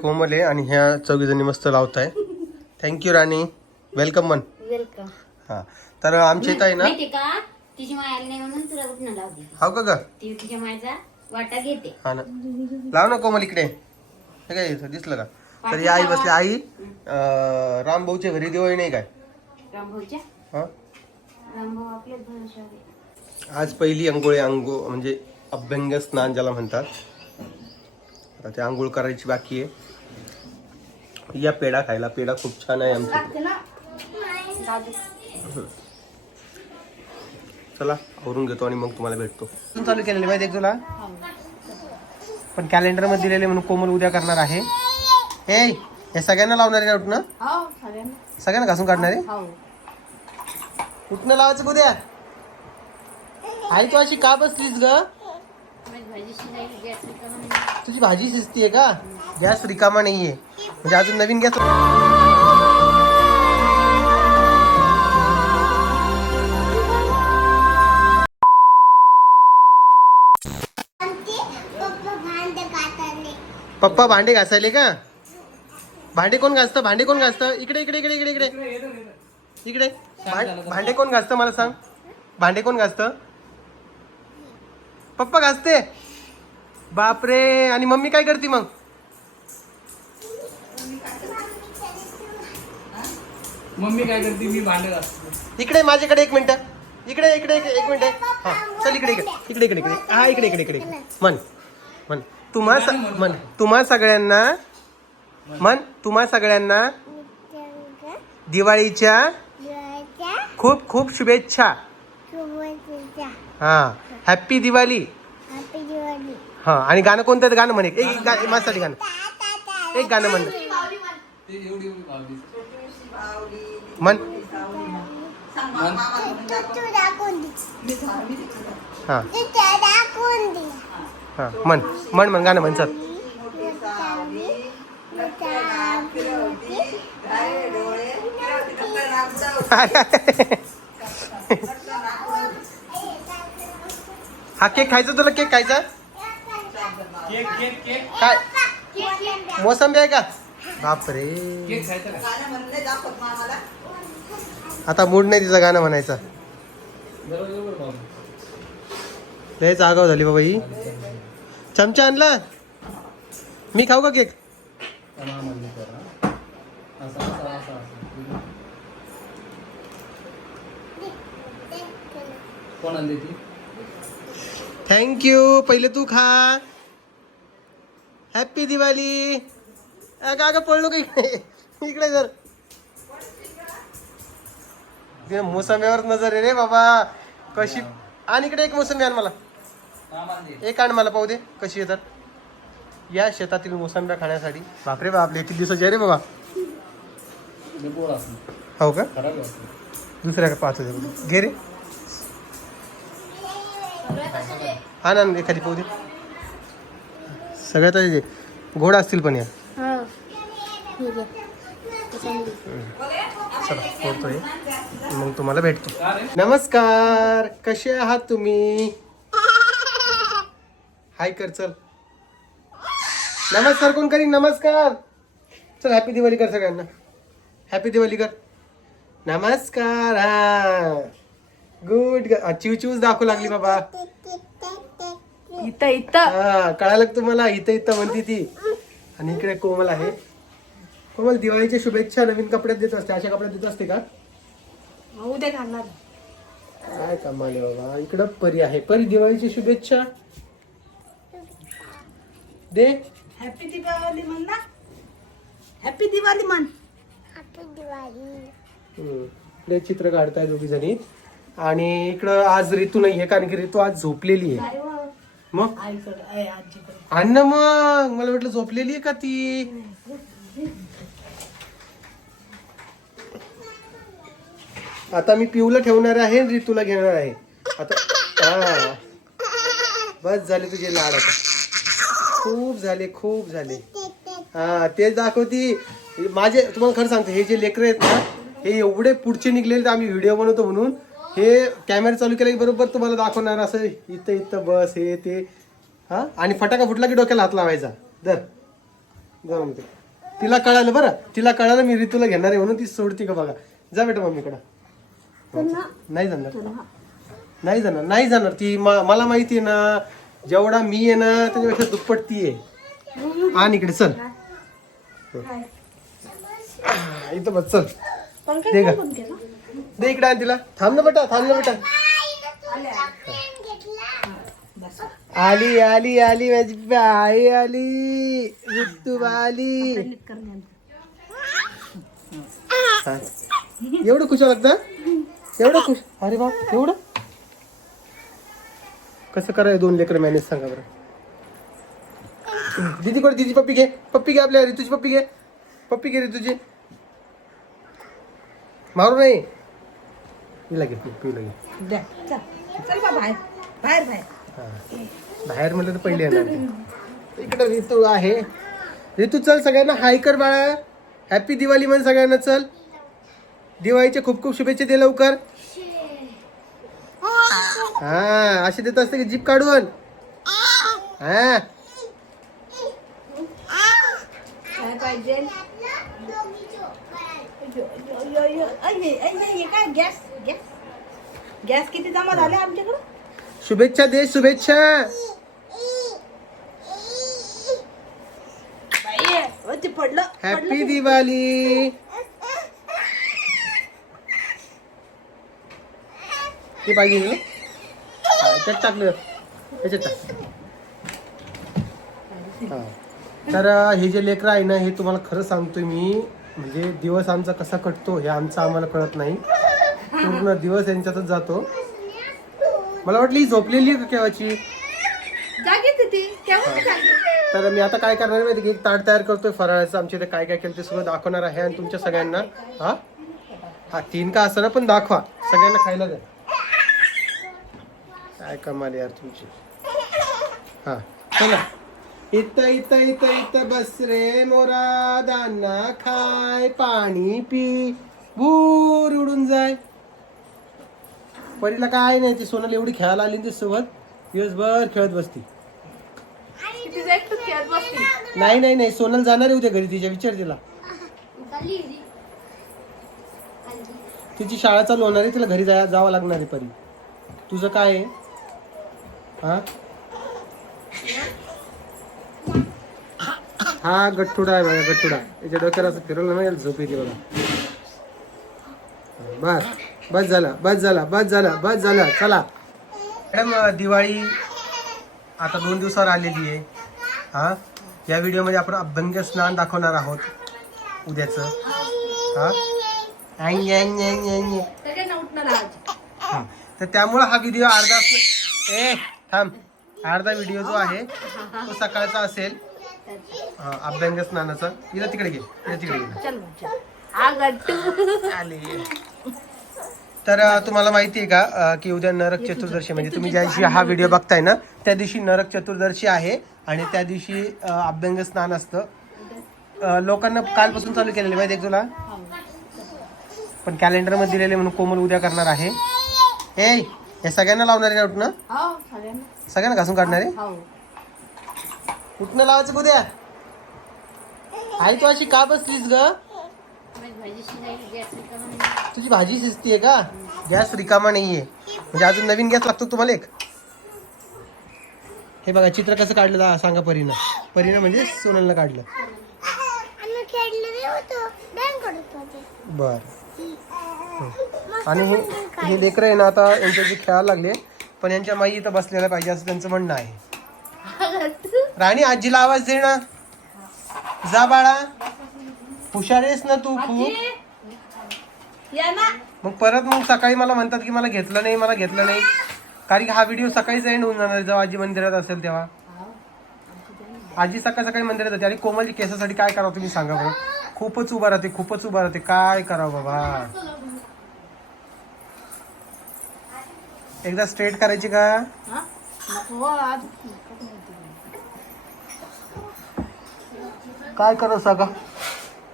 कोमल आहे आणि ह्या चौघी जणी मस्त लावताय. Thank you Rani. वेलकम मन. वेलकम हा. तर आमच्या इथं आहे ना माहितीये का? तिची माय आली नाही म्हणून तुला उठणं लावते हाव का ग? ती तिच्या मायचा वाटा घेते. हा ना. लाव ना कोमल इकडे. हे काय इथं दिसलं का? तर ही आई बसली. आई अं, रामभाऊच्या घरी दिवाळी नाही काय? रामभाऊच्या हा? रामभाऊ आपल्याच भरोशावर आहे. आज पहिली अंघोळ आहे. अंघोळ म्हणजे अभ्यंग स्नान ज्याला म्हणतात. आता ते आंघोळ करायची बाकी आहे. या पेढा खायला. पेढा खूप छान आहे आमच्या इथे. चला आवरून घेतो आणि मग तुम्हाला भेटतो. चालू केलेले माहिती आहे तुला? पण कॅलेंडरमध्ये दिलेले म्हणून कोमल उद्या करणार आहे. हे हे सगळ्यांना लावणार आहे ना उठणं? हो सगळ्यांना. घासून काढणार आहे? हो उठणं लावायचं उद्या? आई तू अशी का बसलीस ग. तुझी भाजी शिजतीये का? गॅस रिकामा नाही आहे म्हणजे अजून नवीन गॅस पप्पा भांडे घासायले का? भांडे कोण घासतं? भांडे कोण घासतं? इकडे इकडे इकडे इकडे इकडे. इकडे. भां- भांडे कोण घासतं मला सांग? भांडे कोण घासतं? पप्पा घासते. बापरे. आणि मम्मी काय करते मग? मम्मी काय करते? मी भांडे घासतो इकडे माझ्याकडे एक मिनिट. इकडे इकडे एक एक मिनिट. हा चल इकडे इकडे. इकडे इकडे इकडे. हा इकडे इकडे इकडे इकडे. मन मन. तुम्हा स- मन. तुम्हा सगळ्यांना मन. तुम्हा सगळ्यांना दिवाळीच्या खूप खूप शुभेच्छा. हा हॅप्पी दिवाळी. हा आणि गाणं कोणतं ते गाणं म्हणे एक. एक गा- माझ्यासाठी गाणं. एक गाणं म्हण. ते एवढी एवढी भावली. मन? हा. हा. म्हण म्हण म्हण गाणं म्हण चल. हा केक खायचा तुला? केक खायचा? केक केक केक काय? मोसंबी आहे का? बापरे. केक खायचा का? आता मूड नाही तिचं गाणं म्हणायचा. बरोबर लयच आगाव झाली बाबा ही. चमचा आणला. मी खाऊ का केक? थँक यू थँक्यू पहिले तू खा. हॅप्पी दिवाळी. का पळलो का इकडे? इकडे जर. ते मोसंब्यावर नजर आहे रे बाबा. कशी आणि इकडे एक मोसंबी आण मला. एक आण मला पाहू दे कशी येतात. या शेतातील मोसंब्या खाण्यासाठी. बापरे बाप किती दिवसाची आहे रे बाबा. हो का? खराब आहे असं दुसऱ्या का पाहतो घे रे. हा ना एखादी पाहू दे. सगळ्यात घोड असतील पण या. चला फोडतोय. मग तुम्हाला भेटतो. नमस्कार कसे आहात तुम्ही? हाय कर चल. नमस्कार कोण करी नमस्कार. चल हॅपी दिवाळी कर सगळ्यांना. हॅपी दिवाळी कर. नमस्कार हा. गुड चिव चिवच दाखवू लागली बाबा. इथं इथं. हा कळालं तुम्हाला? इथं इथं म्हणती ती. आणि इकडे कोमल आहे. कोमल दिवाळीच्या शुभेच्छा नवीन कपड्यात देत असते. अशा कपड्यात देत असते का? उद्या घालणार. काय कमाल आहे बाबा. इकडं परी आहे. परी दिवाळीची शुभेच्छा. दे. हॅपी दिवाळी म्हण ना. हॅपी दिवाळी म्हण. हम्म. इकडे चित्र काढताय दोघी जणी. आणि इकडं आज ऋतू नाही आहे कारण की ऋतू आज झोपलेली आहे. मग? आण ना मग. मला वाटलं झोपलेली आहे का ती? आता मी पिऊला ठेवणार आहे आणि ऋतूला घेणार आहे. आता हा. बस झाले तुझे लाड आता. खूप झाले खूप झाले. हा तेच दाखवती. माझे तुम्हाला खरं सांगतो हे जे लेकर आहेत ना हे एवढे पुढचे निघलेले आम्ही व्हिडिओ बनवतो म्हणून. हे कॅमेरा चालू केला की बरोबर तुम्हाला दाखवणार असं इथं इथं बस हे ते. हा? आणि फटाका फुटला की डोक्याला हात लावायचा. दर जाऊ मग ते. तिला कळालं बरं. तिला कळालं मी ऋतूला घेणार आहे म्हणून ती सोडती का बघा. जा बेटा मम्मीकडं. नाही जाणार. नाही जाणार. नाही जाणार. ती मला माहिती आहे ना जेवढा मी आहे ना त्याच्यापेक्षा दुप्पट ती आहे. आणि इकडे चल. इथं बस चल. दे का दे इकडे आण तिला. थांब ना बेटा थांब ना बेटा. आली आली आली माझी बाई आली. ऋतू आली. एवढं खुश लागतं? एवढं खुश अरे बा एवढं? कसं करायचं दोन लेकर मॅनेज सांगा बरं. दीदी कोण दीदी पप्पी घे पप्पी घे आपल्या ऋतूची पप्पी घे. पप्पी घे ऋतूची मारू नाही. पिला घे पिला घे. बाहेर बाहेर बाहेर. बाहेर म्हटलं तर पहिले येणार. इकडे ऋतू आहे. ऋतू चल सगळ्यांना हाय कर बाळा. हॅपी दिवाळी म्हण सगळ्यांना चल. दिवाळीच्या खूप खूप शुभेच्छा दे लवकर. हा असे देत असते की जीप काढून. हा. काय पाहिजे? यो, यो, यो, यो. अय, अय, काय गॅस गॅस? गॅस किती जमा झाले आमच्याकडं? शुभेच्छा दे शुभेच्छा. बाई अ, ते पडलं हॅपी दिवाळी ते पाहिजे टाकलं. टाक. हा. तर हे जे लेकरं आहे ना हे तुम्हाला खरं सांगतोय मी. म्हणजे दिवस आमचा कसा कटतो हे आमचं आम्हाला कळत नाही. पूर्ण दिवस यांच्यातच जातो. मला वाटलं झोपलेली आहे का केव्हाची? सांगते तर मी आता काय करणार आहे माहिती की? एक ताट तयार करतोय फराळाचं. आमच्या इथे काय काय केलं ते सगळं दाखवणार आहे. आणि तुमच्या सगळ्यांना हा? हा तीन का असं ना पण दाखवा. सगळ्यांना खायला द्या. काय कमाल यार तुमची. हा चला. इथं इथं इथं इथं बस रे मोरा दाना खाय पाणी पी. भूर उडून जाय. परीला काय नाही ती सोनाली एवढी खेळायला आली ना ती सोबत दिवसभर खेळत बसती. तिचं एकटंच खेळत बसते? नाही नाही नाही सोनल जाणार आहे उद्या घरी तिच्या विचार तिला. तिची शाळा चालू होणार आहे तिला घरी जाया जावं लागणार आहे परी. तुझं काय आहे? हा? हा गट्टुडा आहे माझा गट्टुडा याच्या डोक्याला असं फिरवलं नाही झोप येते बघा. बस बस झाला बस झाला बस झाला बस झाला. चला. मॅडम दिवाळी आता दोन दिवसावर आलेली आहे. हा? या व्हिडिओमध्ये आपण अभ्यंग स्नान दाखवणार आहोत उद्याचं. हा? हा. तर त्यामुळे हा व्हिडिओ अर्धा ए! थांब. अर्धा व्हिडिओ जो आहे तो सकाळचा असेल. हा, अभ्यंग स्नानाचा इला तिकडे घे. इला तिकडे घे. चल मग, चल. आ गट्टू. आले. तर अ, तुम्हाला माहिती आहे का अ, की उद्या नरक चतुर्दशी म्हणजे तुम्ही ज्या दिवशी हा व्हिडिओ बघताय ना त्या दिवशी नरक चतुर्दशी आहे आणि त्या दिवशी अ, अभ्यंग स्नान असतं. अ, लोकांना कालपासून चालू केलेलं माहिती आहे का तुला? पण कॅलेंडरमध्ये दिलेले म्हणून कोमल उद्या करणार आहे. ए! हे सगळ्यांना लावणार आहे ना उठणं? हो सगळ्यांना. सगळ्यांना घासून काढणार आहे? हो. उठणं लावायचं उद्या. आई तू अशी का बसलीस ग? तुझी भाजी शिजतीये का? गॅस रिकामा नाहीये. म्हणजे अजून नवीन गॅस लागतो तुम्हाला एक? हे बघा चित्र कसं काढलं दा- सांगा परीनं. परीनं म्हणजे सोनलनं काढलं. आम्ही खेळलेले होतो. बँक करत होते. बर. आणि हे हे लेकरं आहे ना आता यांच्या जे खेळायला लागले. पण यांच्या माई इथं बसलेल्या पाहिजे असं त्यांचं म्हणणं आहे. राणी आजीला आवाज दे ना. जा बाळा. हुशार आहेस ना तू खूप या ना. मग परत मग सकाळी मला म्हणतात की मला घेतलं नाही मला घेतलं नाही. कारण की हा व्हिडिओ सकाळीच एंड होऊन जाणार जेव्हा आजी मंदिरात असेल तेव्हा. आजी सकाळ सकाळी मंदिरात होती. आणि कोमलची केसासाठी काय करावं तुम्ही सांगा बरं. खूपच उभा राहते खूपच उभा राहते. काय करावं बाबा? एकदा स्ट्रेट करायची का? हा? नको आज काय करावं सांगा?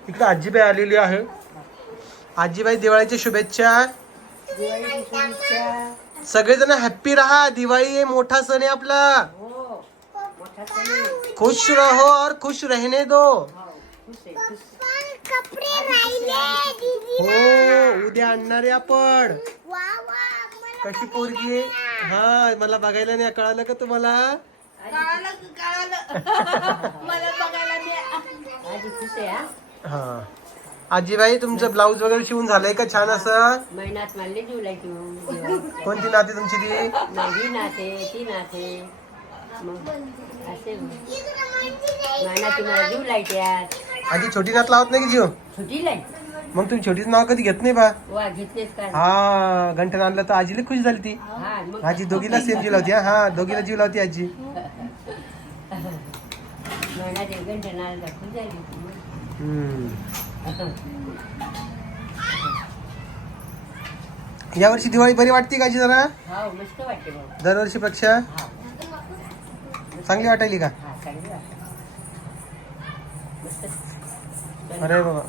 इकडे आजीबाई आलेली आहे. आजीबाई दिवाळीच्या शुभेच्छा. दिवाळीची शुभेच्छा. सगळेजण हॅप्पी राहा. दिवाळी हे मोठा सण आहे आपला. हो मोठा सण आहे. खुश रहो और खुश रहने दो. हो. खुश आहे खुश पण कपडे राहिले दीदी हो उद्या आणणार आहे आपण. वा वा. मला कशी पोरगी आहे? हा मला बघायला नाही कळालं का तुम्हाला? कळालं कळालं. मला बघायला हा? आजीबाई तुमचं ब्लाऊज वगैरे शिवून झालंय का छान असं? कोणती नाती तुमची ती? ही नाते ती नाते. आजी छोटी नात लावत नाही की जीव? सुटी लाई मग तुम्ही छोटीच नाव कधी घेत नाही बा? वा घेतलेच का? हा घंटन आणलं तर आजीला खुश झाली ती. हा मग आजी दोघीला सेम जीव लावती हा. हा दोघीला जीव लावती आजी. दाखवून झाली हम्म. यावर्षी दिवाळी बरी वाटते का आजी जरा? हा मस्त वाटते बाबा दरवर्षीपेक्षा हा. चांगली वाटायली का? हा चांगली वाटते. मस्त. अरे बाबा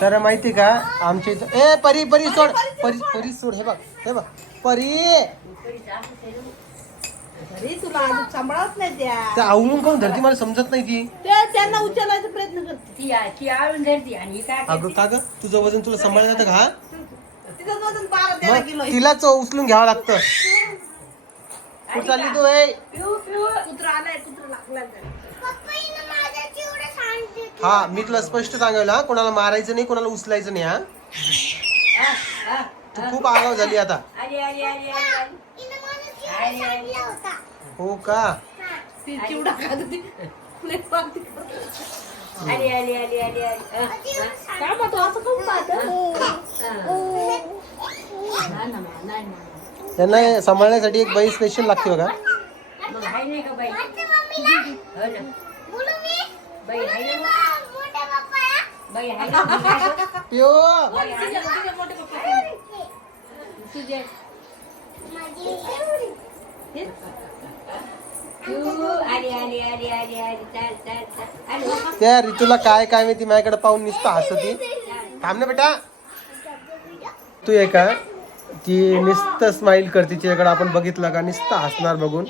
तर माहिती का? आमच्या इथं ए परी परी सोड. परी परी सोड. हे बघ हे बघ. परी. तुला त्या. आवळून काऊन धरती मला समजत नाही ती. त्यांना उचलायचा प्रयत्न करते. ती आ- ती आळून धरती आणि ही काय अगं का ग? तुझं वजन तुला सांभाळलं जातं का हा? तिथं वजन बारा तेरा मग किलो आहे. तिलाच उचलून घ्यावं लागतं. कुठं चालली तू ए? पिऊ पिऊ. कुत्रा आलाय कुत्रा लागला हा मी तुला स्पष्ट सांगायला हा, कोणाला मारायचं नाही कोणाला उचलायचं नाही हा. तू खूप आगाव झाली आता. हो का? ती चिवडा खात होती. प्लेट पालती आली आली आली आली आली. अ, काय मग तू असं काऊन पाहतं? नाही ना मग, नाही. ना त्यांना सांभाळण्यासाठी एक बाई स्पेशल लागते बघा. बाई? पिओ त्या ऋतूला काय काय माहिती माझ्याकडे पाहून नुसतं हसती. थांब ना बेटा. तू आहे का ती नुसतं स्माईल करते तिच्याकडे आपण बघितलं का नुसतं हसणार बघून.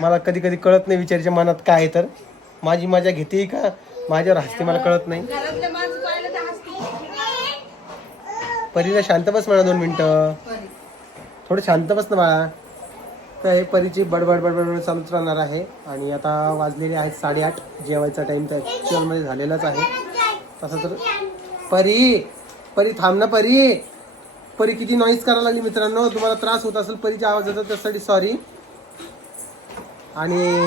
मला कधी कधी कळत नाही विचारच्या मनात काय आहे तर. माझी मजा घेते का? माझ्यावर हसते मला कळत नाही. तर परीला शांत बस म्हणा दोन मिनिटं. थोडं शांत बस ना बाळा. तर हे परीची बडबड बडबड चालूच राहणार आहे. आणि आता वाजलेले आहेत साडेआठ. जेवायचा टाइम त्या ॲक्च्युअलमध्ये झालेलाच आहे. तसं तर परी परी थांब ना परी. परी किती नॉईज करायला लागली मित्रांनो. तुम्हाला त्रास होत असेल परीचा आवाज येतो त्यासाठी सॉरी आणि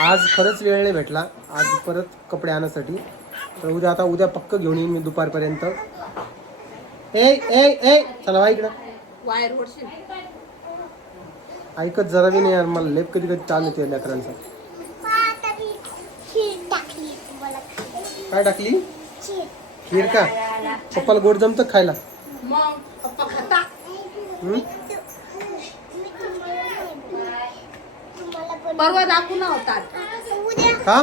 आज खरंच वेळ नाही भेटला. आज परत कपडे आणण्यासाठी तर उद्या आता उद्या पक्क घेऊन येईन मी दुपारपर्यंत. ए ए ए चला वा इकडं. वायर ऐकत जरा बी नाही यार मला लेप कधी कधी चाल येते लेकरांचा. काय टाकली? खीर का? पप्पाला गोड जमतं खायला. हम्म? परवा दाखवू ना होतात का?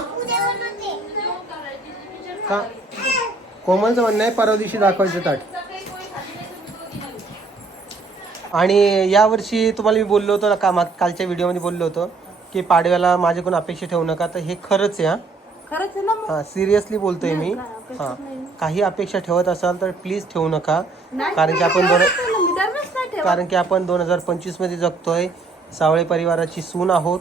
का? कोमलचं म्हणणं आहे परवा दिवशी दाखवायचं ताट. आणि यावर्षी तुम्हाला मी बोललो होतो ना का माग कालच्या व्हिडिओमध्ये बोललो होतो की पाडव्याला माझ्याकडून अपेक्षा ठेवू नका तर हे खरंच आहे हा हा सिरियसली बोलतोय मी. हा काही अपेक्षा ठेवत असाल तर प्लीज ठेवू नका. कारण की आपण दोन कारण की आपण दोन हजार पंचवीसमध्ये जगतोय. सावळे परिवाराची सून आहोत.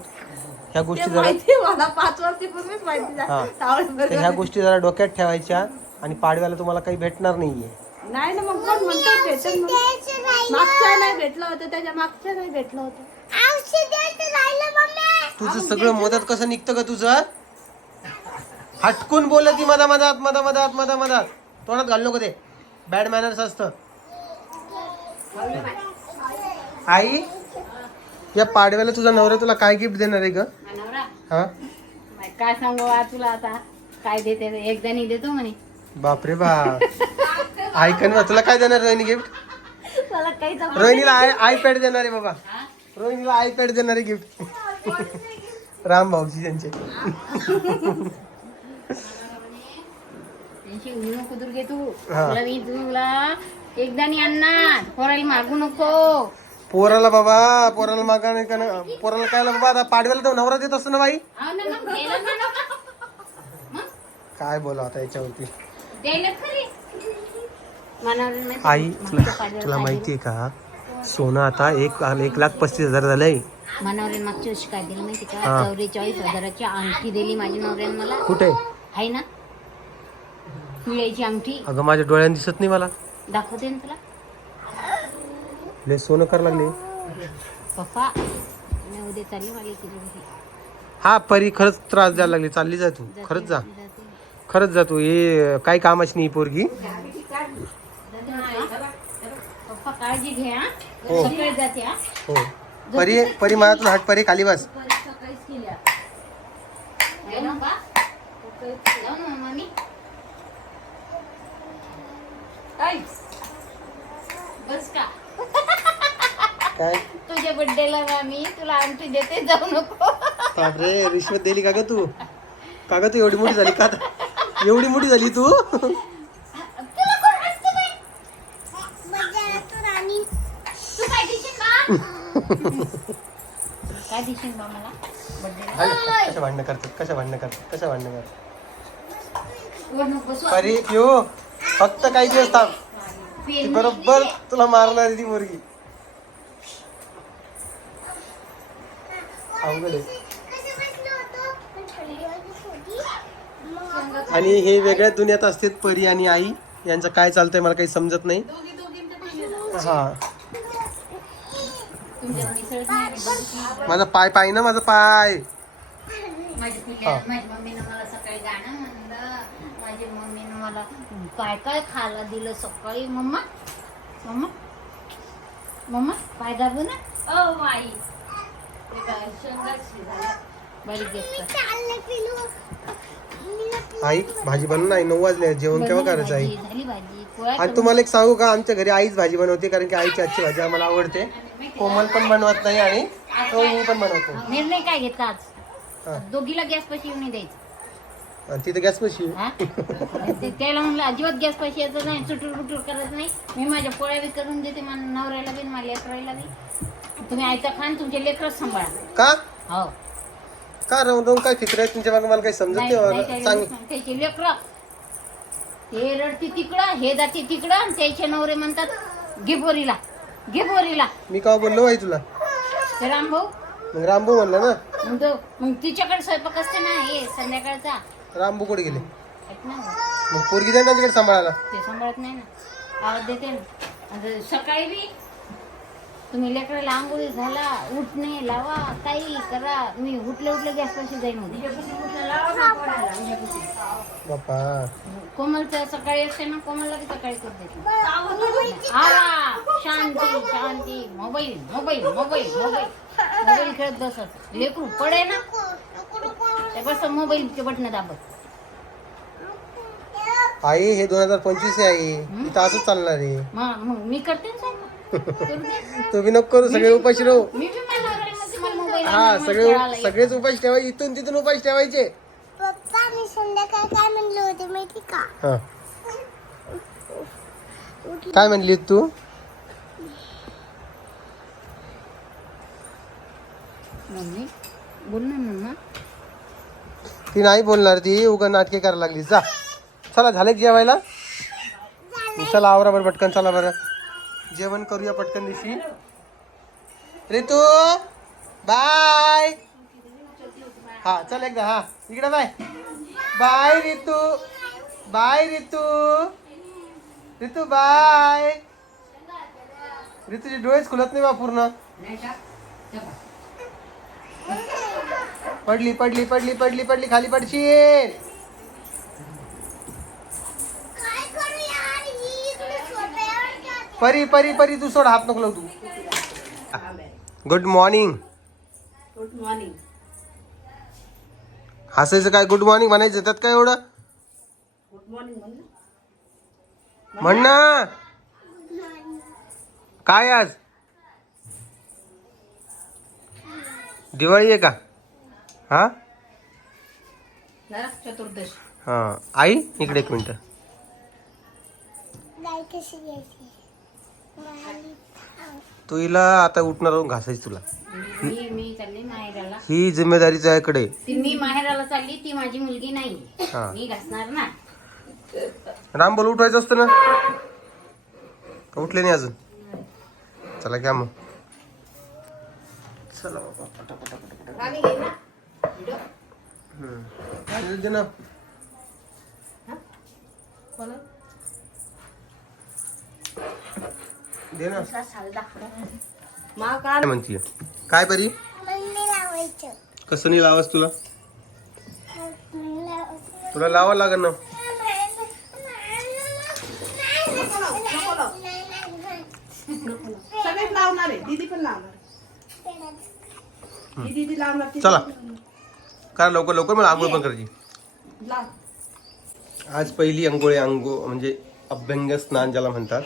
ह्या गोष्टी ते जरा मला पाच वर्षापूर्वीच माहिती हा. झालं सावळे तर ह्या. गोष्टी जरा डोक्यात ठेवायच्या आणि पाडव्याला तुम्हाला काही भेटणार नाहीये. नाही ना मग कोण म्हणतो? भेटेल मागच्या नाही भेटलं होतं त्याच्या मागच्या नाही भेटलं होतं. तुझं सगळं मदत कसं निघतं का तुझं? हटकून बोल ती मधा मधात मधा मधात मधा मधात. तोंडात घाल नको ते. बॅड मॅनर्स असतं. आई? या पाडव्याला तुझा नवरा तुला काय गिफ्ट देणार आहे ग? नवरा? हा? काय सांगू आ तुला आता? काय देते ते? एक जणी देतो म्हणे. बापरे बाप. ऐकन ना तुला काय देणार रोहिणी गिफ्ट मला काही तर रोहिणीला आय आयपॅड देणार आहे बाबा. रोहिणीला आयपॅड देणार आहे गिफ्ट राम भाऊजी त्यांचे. त्यांची उभी नको तू. हा. तुला मी तुला एकदा नाही आणणार. पोराला मागू नको. पोराला बाबा पोराला मागा नाही का ना पोराला काय बाबा आता पाडव्याला तर नवरा देत असतो ना बाई. हो ना मग गेलं ना. काय बोला आता याच्यावरती? द्यायला खरी. मनावर नाही आई तुला तुला काय माहिती आहे का? सोनं आता एक एक लाख पस्तीस हजार झालंय. दिलं? मनावर मागच्या वर्षी काय दिलं माहिती का? हा. हजाराची अंगठी दिली नवऱ्याने मला. कुठे? आहे ना? पिळ्याची अंगठी. अगं माझ्या डोळ्यात दिसत नाही मला. दाखवते ना तुला. लय सोनं कर लागले. पप्पा मी उद्या चालली माझी तिथे घरी. हा परी खरंच त्रास द्यायला लागली. चालली जा तू. खरंच जा. खरंच जा तू. हे काय कामाची नाही ही पोरगी. पप्पा काळजी हा. हो. सकाळी जाते हा. हो. परी परी मला तुला हट परी खाली बस सकाळीच केल्या जाऊ ना का जाऊ ना मम्मी ऐ, बस का काय? तुझ्या बर्थडेला ना मी तुला देते जाऊ नको. बापरे रिश्वत दिली का ग तू? का ग तू एवढी मोठी झाली? का एवढी मोठी झाली तू? तुला कोण हसतं बाई? बाजारातून आणि तू काय देशील का? काय देशील बा मला? बर्थडेला कशा भांडणं करतात? कशा भांडणं करतात? कशा भांडणं करतात? वर नको बसू. परी पिऊ फक्त काही दिवस थांब. ती पेन. बरोबर तुला मारणार ती मुलगी. अवघड आहे. आणि हे वेगळ्या दुनियात असतात परी आणि आई यांचं काय चालतंय मला काही समजत नाही. हा. माझा पाय पाय ना माझा पाय. मला सकाळी गाणं म्हणलं. माझ्या मम्मीनं मला काय काय खायला दिलं सकाळी. मम्मा मम्मा मम्मा पाय दाबू ना. ओ आई. आई भाजी बनवून नाही नऊ वाजले जेवण केव्हा करायचं आई? आणि तुम्हाला एक सांगू का आमच्या घरी आईच भाजी बनवते कारण की आईची आजची भाजी आम्हाला आवडते. कोमल पण बनवत नाही आणि रोहिणी पण बनवते. निर्णय काय घेतला. आज? दोघीला गॅस पाशी येऊन नाही द्यायचं. तिथे गॅस पशी? ते- त्याला म्हणलं अजिबात गॅस पाशी यायचं नाही चुटूर बुटूर करत नाही. मी माझ्या पोळ्या बी करून देते नवऱ्याला बी मला लेकरायला बी. तुम्ही आयचं खान तुमचे लेकरच सांभाळा. का? हो. का राहून राहून काय फिक्र आहे तुमच्या मागे? मला काही समजत नाही. त्याचे सांग. त्याचे लेकरं. ते रडते तिकडं हे जाते तिकडं आणि त्याचे नवरे म्हणतात घे बोरीला घे बोरीला मी का बोललो बाई तुला? ते राम भाऊ मग रामबू म्हणलं ना. मग तो मग तिच्याकडे स्वयंपाक असते ना हे संध्याकाळचा. रामबू कुठे गेले? ऐक ना. मग पोरगी द्या ना तिकडे सांभाळायला? ते सांभाळत नाही ना. आवाज देते ना. सकाळी बी तुम्ही लेकराला आंघोळी घाला उठणे लावा काही करा. मी उठले उठले गॅस पाशी जाईन. बापा. कोमलचं सकाळी असते ना कोमलला बी सकाळी आला शांती शांती. Mobile mobile mobile mobile. Mobile खेळत बसत. लेकरू पडे ना. ते बस मोबाईलचे बटन दाबत. आई हे दोन हजार पंचवीस आहे आई. इथं असंच चालणार आहे. मग मग मी करते ना स्वयंपाक. करू दे. तू बी नको करू सगळे उपाशी राहू. मी बी मला मला हा सगळे खेळायला. सगळेच उपाशी ठेवायचे इथून तिथून उपाशी ठेवायचे. पप्पा मी संध्याकाळ काय म्हणले होते माहिती का? हा. काय म्हणली तू? मम्मी बोल ना मम्मा. ती नाही बोलणार ती उगा नाटके करायला लागली. जा. चला झाले जेवायला? चला आवरा बरं पटकन चला बरं. जेवण करूया पटकन दिवशी रितू बाय. हा चल एकदा हा. इकडे bye. Bye Ritu. Bye Ritu. Ritu bye. रितूचे डोळेच खुलत नाही बा पूर्ण. पडली पडली पडली पडली पडली खाली पडशील. परी परी परी तू सोड हात नको लावू तू. गुड मॉर्निंग गुड मॉर्निंग हसायचं काय? गुड मॉर्निंग म्हणायचं. त्यात काय एवढं? गुड मॉर्निंग म्हण ना काय आज? दिवाळी आहे का? हा? चतुर्दशी. हा. आई इकडे एक मिनिट गाय कशी घ्यायची गाई थांब. तू हिला आता उठणार राहून घासायची तुला. मी मी चालली माहेराला. ही जिम्मेदारी आहे. ती मी माहेराला चालली ती माझी मुलगी नाही. हा. मी घासणार ना. राम बोल उठवायचं असतं ना? का उठले नाही अजून? चला घ्या मग. चला बाबा पटापटा ना. दे ना. दे ना. मा का काय म्हणतीय? काय लावायचं. कसं नाही लावास तुला. तुला लावा लागेल ना. सगळेच लावणार आहे. दीदी पण लावणार. दीदी लावणार ती चला. लवकर लवकर मला आंघोळ पण करायची. आज पहिली अंघोळ आहे अंघोळ म्हणजे अभ्यंग स्नान ज्याला म्हणतात.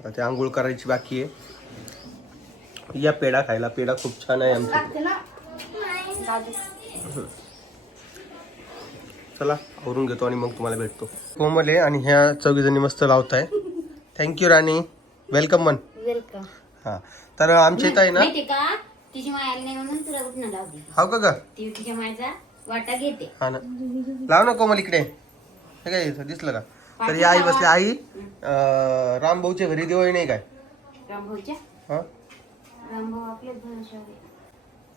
आता ते आंघोळ करायची बाकी आहे. या पेढा खायला. पेढा खूप छान आहे आमच्या चला आवरून घेतो आणि मग तुम्हाला भेटतो. कोमल आहे आणि ह्या चौघी जणी मस्त लावताय. थँक्यू राणी. वेलकम मन. वेलकम हा. तर आमच्या इथं आहे ना मायाला नाही म्हणून तुला लावली हाव का ग? ती तिच्या मायचा वाटा घेते. हा ना. लाव ना कोमल इकडे. हे काय दिसलं का? तर ही आई बसली आई अं, रामभाऊच्या घरी दिवाळी नाही काय? रामभाऊच्या? हा? रामभाऊ आपल्याच भरोशावर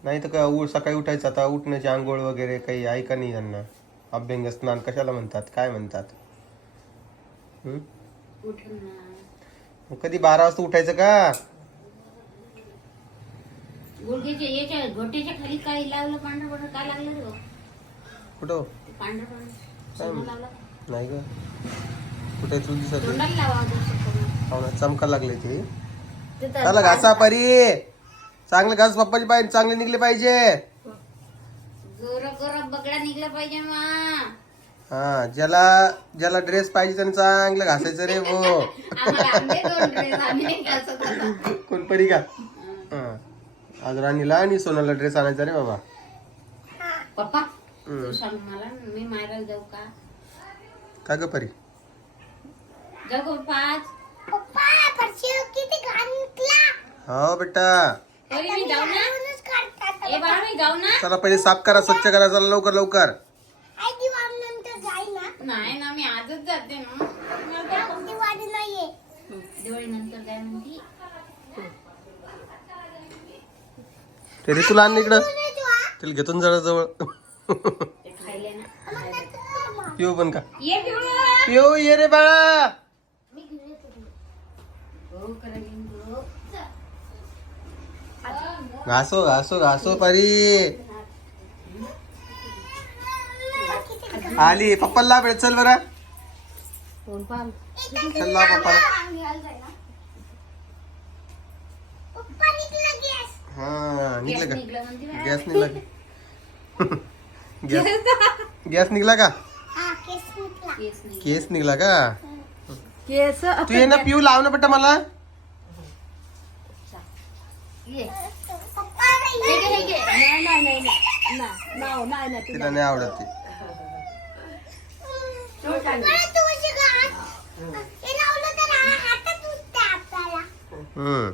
नाही तर काय उ- सकाळी उठायचं आता उठण्याची आंघोळ वगैरे काही आहे का नाही त्यांना अभ्यंग स्नान कशाला म्हणतात काय म्हणतात? हम्म? उठून ना मग कधी बारा वाजता उठायचं का? गुडघ्याच्या याच्या घोट्याच्या खाली काय लावलं पांढरं पांढरं काय लागलं रे? कुठं? ते पांढरं पांढरं सोनं लावलं नाही ग कुठे तुला दिसत हो ना चमका लागले ते. ते तर चला घासा परी. चांगले घास पप्पाची पाहिजे चांगले निघले पाहिजे. गोर गोर बगडा निघला पाहिजे मा. हा ज्याला ज्याला ड्रेस पाहिजे त्याने चांगलं घासायचं रे हो. कोण परी का? हा. आज राणीला आणि सोनाला ड्रेस आणायचा रे बाबा. पप्पा. तू सांग मला मी मारायला जाऊ का? का ग परी? पप्पा किती निघला हो बेटा. परी मी जाऊ ना. म्हणूनच काढतात ए बाळा मी जाऊ ना. चला पहिले साफ करा स्वच्छ करा चला लवकर लवकर. आई दिवाळी नंतर जाई ना. नाही ना मी आजच जाते ना. मला काय दिवाळी नाहीये. दिवाळी नंतर काय म्हणती? ते तुला आण इकडं. तुला घेतून जरा जवळ. पिऊ पण का ये पिवळं. पिऊ ये रे बाळा। हो करायला येईन तुला. घासो घासो घासो परी। आली पप्पा ला भेट चल बरा। चल ला पप्पा पप्पा निघला गॅस. हा निघलं का? निघलं म्हणते ना. गॅस निघला का? गॅस गॅस निघला का? हा केस निघला. केस नाही. केस निघला का? केस तू ये ना पिऊ लाव ना बेटा मला. हे घे, हे घे. नाही नाही नाही. नाही ना- नाव नाही नाही तिला नाही आवडत ते. हम्म.